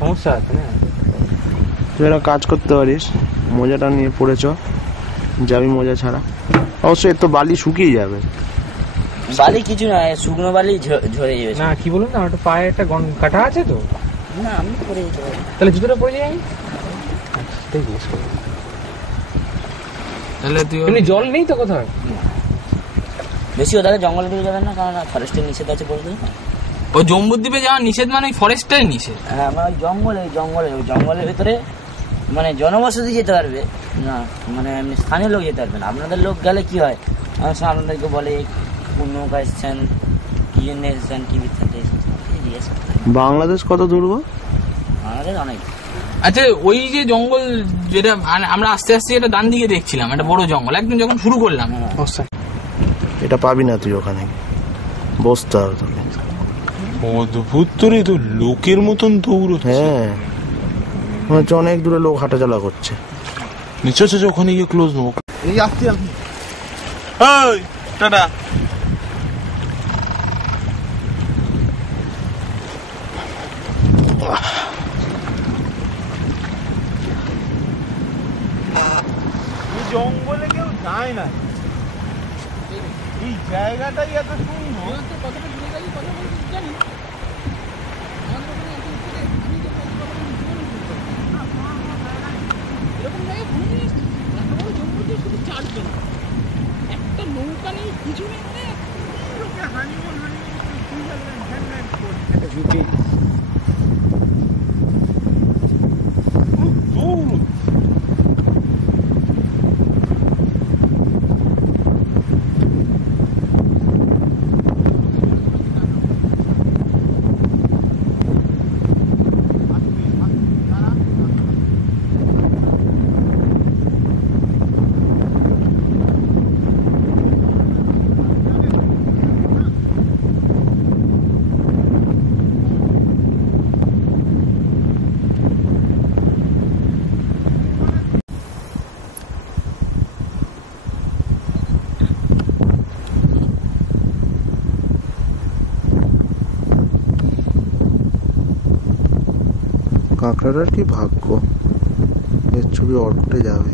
সমস্যা আছে না, তুই একটা কাজ করতে পারিস, মোজাটা নিয়ে পড়েছ যাবি মোজা ছাড়া। অবশ্যই এর তো বালি শুকিয়ে যাবে। বালি কিছু না, শুকনো বালি ঝরে যাবে না। কি বলুন না, আমার পায়ে একটা কাটা আছে তো। না আমি পরে যেতে পারি, তাহলে জুতোটা পরে যাই। তাহলে তুই এমনি জল নেই তো কোথাও? বেশি ওদের জঙ্গলে দিকে যাবেন না, কারণ ফরেস্টের নিষেধ আছে বলতে। ও জম্বুদ্বীপে যাওয়া নিষেধ মানে ফরেস্টের নিষেধ? হ্যাঁ, আমার জঙ্গলের ভিতরে মানে জনবসতি যেতে পারবে না, মানে স্থানীয় লোক যেতে পারবে না। আপনাদের লোক গেলে কি হয়, অনেক সময় আপনাদেরকে বলে কোন নৌকা এসছেন, কি জন্য এসছেন, কি বৃত্তান্ত জিজ্ঞেস করতে। বাংলাদেশ কত দূর? আমাদের অনেক। আচ্ছা, ওই যে জঙ্গল যেটা আমরা আস্তে আস্তে এটা ডান দিকে দেখছিলাম, একটা বড় জঙ্গল একদম যখন শুরু করলাম, এটা পাবি না তুই, ওখানে বসতে হবে তোকে। অদ্ভুত তোরে তো লোকের মতন দৌড়চ্ছে। হ্যাঁ, মনে হচ্ছে অনেক দূরে লোক হাঁটাচলা করছে। নিশ্চয় ওখানে গিয়ে ক্লোজ নেবো। এই আসছি আমি। টাটা। জঙ্গলে কেউ যায় না, এই জায়গাটাই এত সুন্দর। একটা নৌকা নেই, কিছু নেই, কাঁকড়াটার কি ভাগ্য, এর ছবি অটে যাবে।